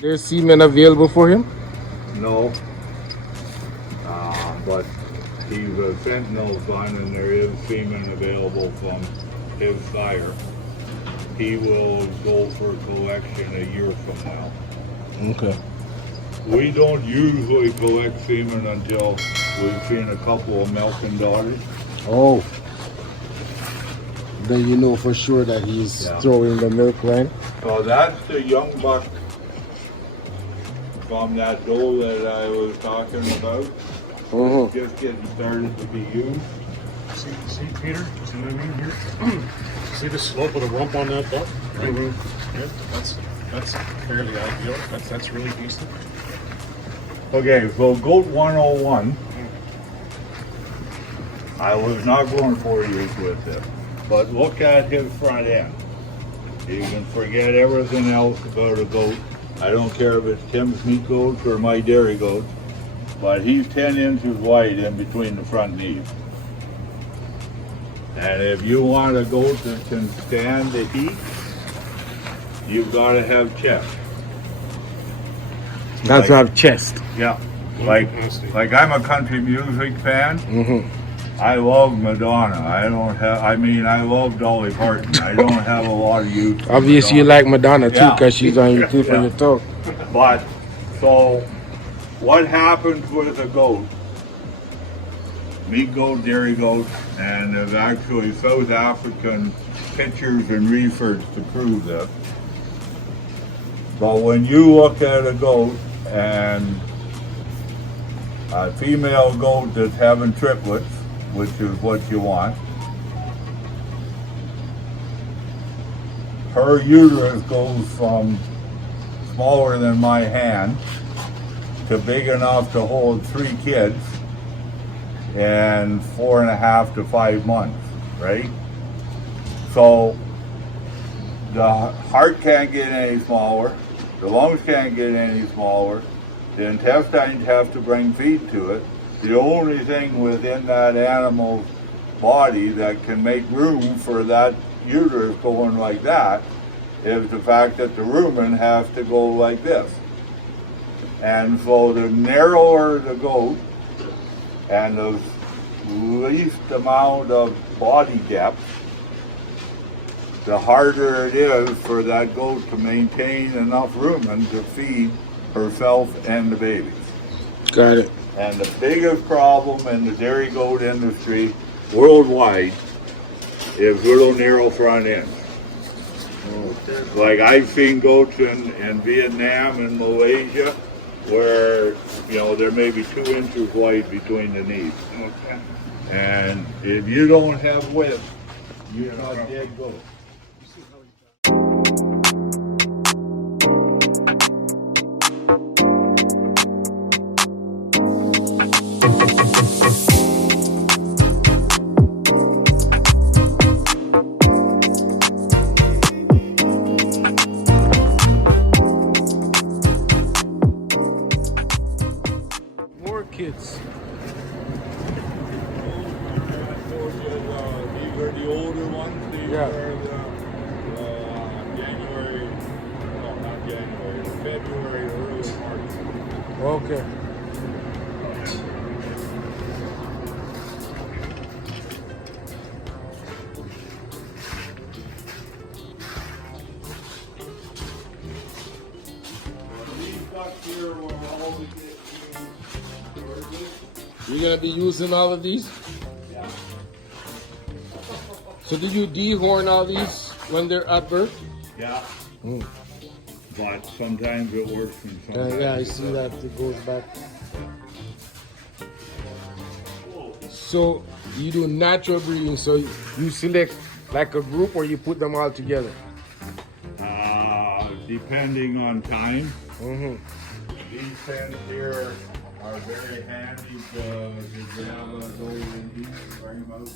There's semen available for him? No. But he's a sentinel son and there is semen available from his sire. He will go for collection a year from now. Okay. We don't usually collect semen until we've seen a couple of milking daughters. Oh. Then you know for sure that he's throwing the milk line? So that's the young buck from that doe that I was talking about. Just getting started to be used. See, Peter? See what I mean here? See the slope of the rump on that buck? Right? Yeah, that's fairly ideal. That's really decent. Okay, so goat 101. I was not going 4 years with this, but look at his front end. You can forget everything else about a goat. I don't care if it's Tim's meat goats or my dairy goats, but he's 10 inches wide in between the front knees. And if you want a goat that can stand the heat, you've got to have chest. Got to have chest. Yeah, like I'm a country music fan. I love Madonna. I love Dolly Parton. I don't have a lot of use. Obviously, you like Madonna too, because she's on your tip of your toe. But so, what happens with a goat? Meat goat, dairy goat, and there's actually South African pictures and research to prove this. But when you look at a goat and a female goat that's having triplets, which is what you want, her uterus goes from smaller than my hand to big enough to hold 3 kids in 4.5 to 5 months, right? So the heart can't get any smaller, the lungs can't get any smaller, the intestines have to bring feed to it. The only thing within that animal's body that can make room for that uterus going like that is the fact that the rumen has to go like this. And so the narrower the goat and the least amount of body depth, the harder it is for that goat to maintain enough rumen to feed herself and the babies. Got it. And the biggest problem in the dairy goat industry worldwide is little narrow front ends. Like I've seen goats in Vietnam and Malaysia where, you know, there may be 2 inches wide between the knees. And if you don't have width, you're not dead goat. Kids. These are the older ones. These are January, no, not January, February, early March. Okay. These ducks here will always get You're gonna be using all of these? Yeah. So did you dehorn all these when they're at birth? Yeah. But sometimes it works and sometimes Yeah, I see that it goes back. So you do natural breeding, so you select like a group or you put them all together? Depending on time. These pens here are very handy to grab those in these, bring them out,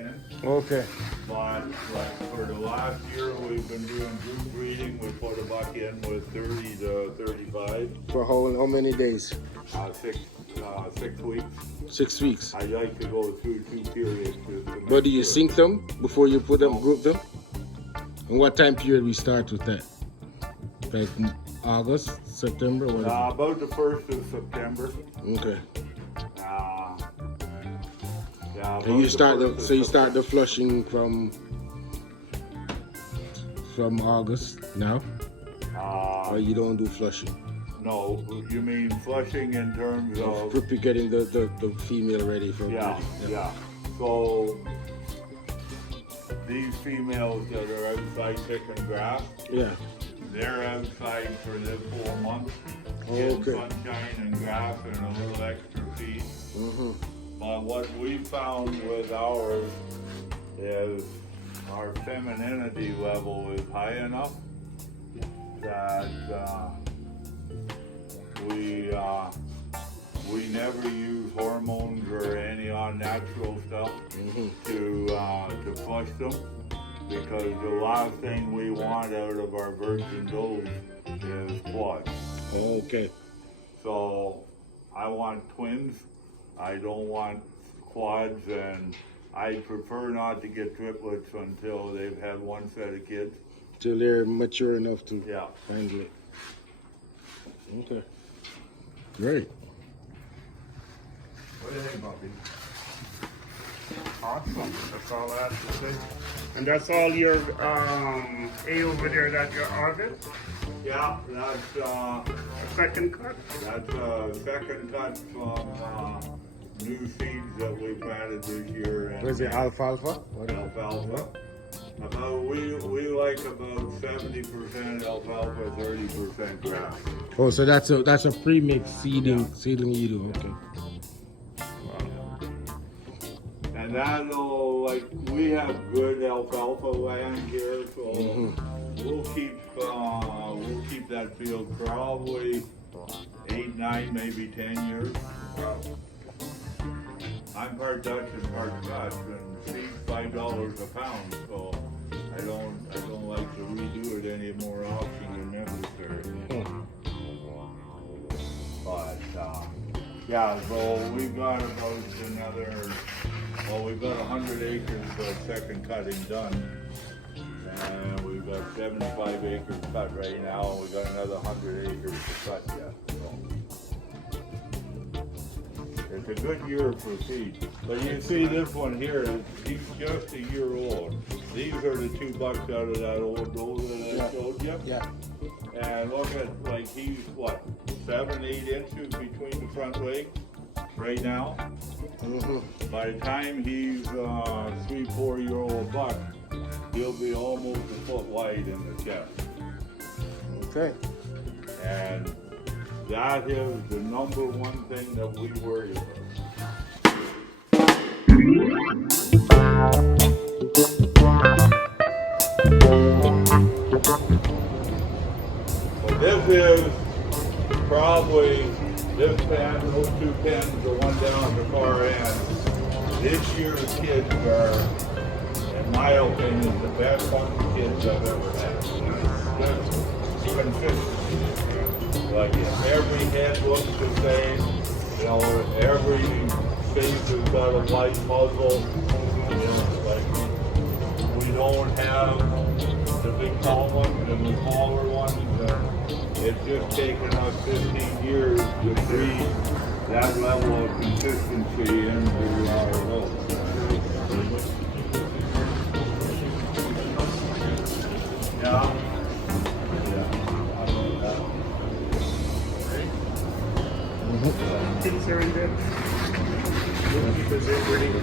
in. Okay. But like for the last year, we've been doing group breeding. We put a buck in with 30 to 35. For how many days? 6 weeks. 6 weeks. I like to go through 2 periods. To But do you sure. sync them before you put them, group them? And what time period we start with that? Like August, September, what is About the 1st of September. it? Okay. Yeah. And you start you start the flushing from August now, or you don't do flushing? No, you mean flushing in terms of Getting the female ready for yeah, breeding. yeah. So these females that are outside picking grass, Yeah. they're outside for this 4 months, getting Okay. sunshine and grass and a little extra feed. Mm-hmm. But what we found with ours is our femininity level is high enough that we never use hormones or any unnatural stuff to flush them, because the last thing we want out of our virgin does is quads. Okay. So I want twins. I don't want quads, and I prefer not to get triplets until they've had one set of kids. Till they're mature enough to Yeah. handle it. Okay. Great. What do you think, Bobby? Awesome. That's all I have to say. And that's all your hay over there that you harvest? Yeah, that's Second cut? that's second cut from new seeds that we planted this year. And Was it alfalfa? What? alfalfa. We like about 70% alfalfa, 30% grass. Oh, so that's a pre-mix seeding you do. Okay. And that'll, like, we have good alfalfa land here, so we'll keep that field probably 8, 9, maybe 10 years. I'm part Dutch and part Scotch, and seed's $5 a pound, so I don't like to redo it any more often than necessary. But yeah, so we've got about we've got 100 acres of second cutting done, and we've got 75 acres cut right now. We've got another 100 acres to cut yet. So it's a good year for seed. But you see this one here, he's just a year old. These are the 2 bucks out of that old doe that I showed you. Yeah. And look at, like, he's what, 7, 8 inches between the front legs right now. By the time he's 3, 4-year-old buck, he'll be almost a foot wide in the chest. Okay. And that is the number one thing that we worry about. But this is probably, this pen, those 2 pens, the one down at the far end, this year's kids are, in my opinion, the best fucking kids I've ever had. Just consistency. Like, every head looks the same, you know, every face has got a light muzzle, you know, like, we don't have the big tall ones and the smaller ones, and it's just taken us 15 years to breed that level of consistency into our road. Yeah. Kids are in there.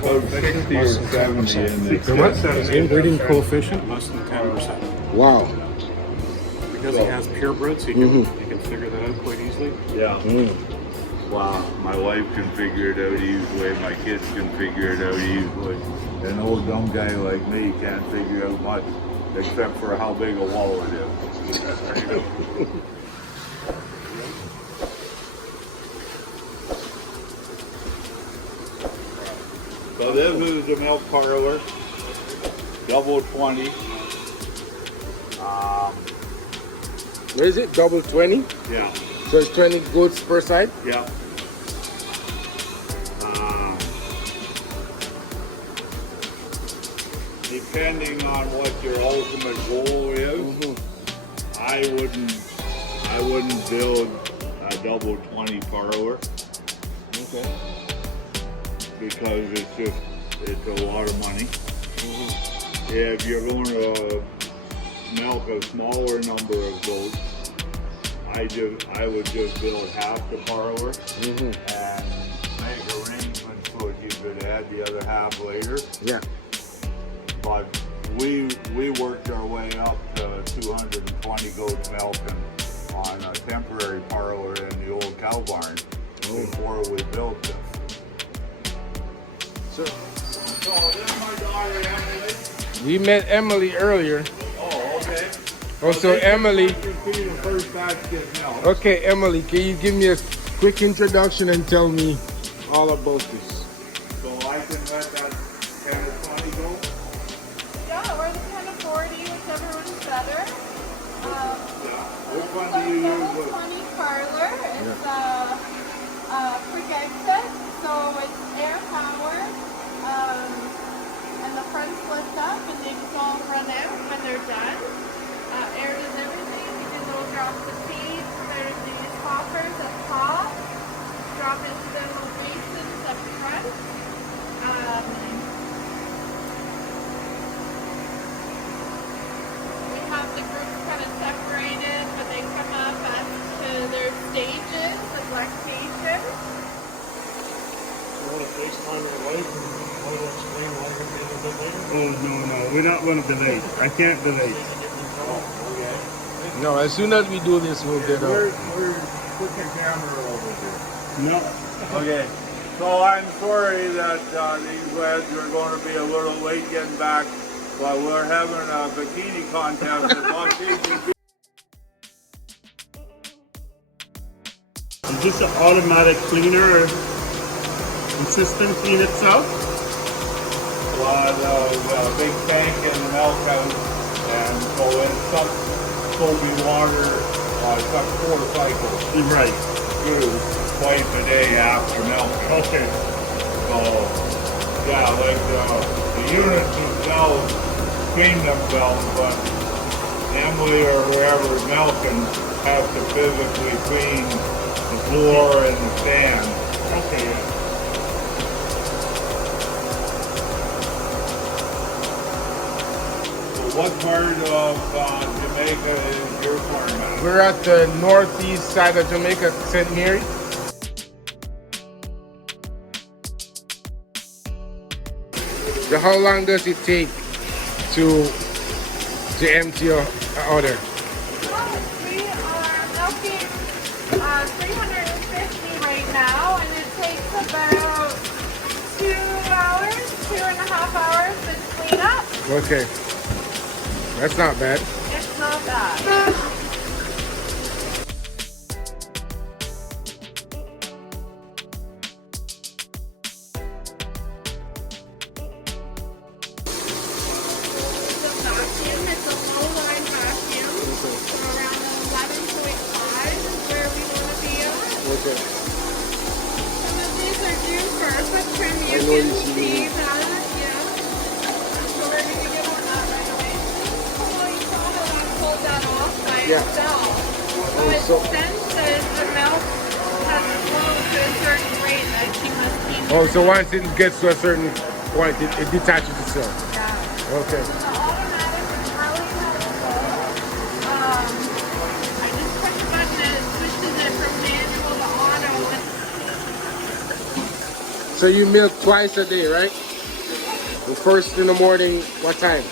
About 60 or 70 in this. His inbreeding coefficient less than 10%. Wow. Because he has purebreds, you can figure that out quite easily. Yeah. Wow. My wife can figure it out easily. My kids can figure it out easily. An old dumb guy like me can't figure out much except for how big a wall it is. So this is the milk parlor, double 20. What is it? Double 20? Yeah, So it's 20 goats per side? yeah. Depending on what your ultimate goal is, I wouldn't build a double 20 parlor. Okay. Because it's a lot of money. If you're going to milk a smaller number of goats, I would just build half the parlor and make arrangements so that you could add the other half later. Yeah. But we worked our way up to 220 goats milking on a temporary parlor in the old cow barn before we built this. So this is my daughter Emily. we met Emily earlier. Oh, okay. Oh, so Emily. Feeding the first batch get milk. Okay, Emily, can you give me a quick introduction and tell me all about this? So I can let that 10 or 20 go? Yeah, or the 10 or 40, whichever one's better. Which one do you Double use? 20 parlor. It's a quick exit, so it's air powered. And the front's lift up and they just all run out when they're done. Air does everything. You can go drop the feed. There's these hoppers at top. Drop into the little basins up front. We have the groups kind of separated when they come up as to their stages of lactation. You want to FaceTime your wife and Lloyd will explain why you're going to be a little bit later? Oh, no, we're not going to delay. I can't delay. No, as soon as we do this, we'll get up. Put your camera over here. No. Okay. So I'm sorry that these lads are going to be a little late getting back, but we're having a bikini contest at Washington. Is this an automatic cleaner and system clean itself? A big tank in the milk house, and so it's some soapy water, some 4 cycles Right. through twice a day after milking. Okay. So, yeah, like the units themselves clean themselves, but Emily or whoever's milking has to physically clean the floor and the stand. Okay, yeah. What part of Jamaica is your farm at? We're at the northeast side of Jamaica, St. Mary. So how long does it take to empty out there? We are milking 350 right now, and it takes about 2 hours, 2.5 hours to clean up. Okay. That's not bad. It's not bad. It's a low-line vacuum, so around 11.5 is where we want to be at. Okay. Some of these are due for a foot trim. You know can you see see that, yeah. So we're going to get on that right away. Oh, you saw how that pulled that off by itself. So it senses the milk has flowed to a certain rate that she must be. Oh, so once it gets to a certain point, it detaches itself. Yeah. Okay. The automatic is really helpful. I just push a button and it switches it from manual to auto. So you milk twice a day, right? The first in the morning, what time?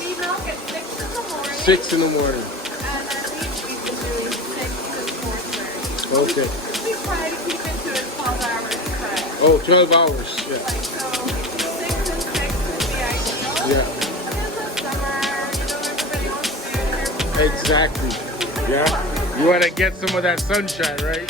We milk at 6 in the morning. 6 in the morning. And our leaf we've been doing 6 to 4:30. Okay. We try to keep it to a 12 hours cut. Oh, 12 hours, yeah. Like so, 6 and 6 would be ideal. Yeah. And in the summer, you know, everybody wants to do it here. Exactly. Yeah. You want to get some of that sunshine, right?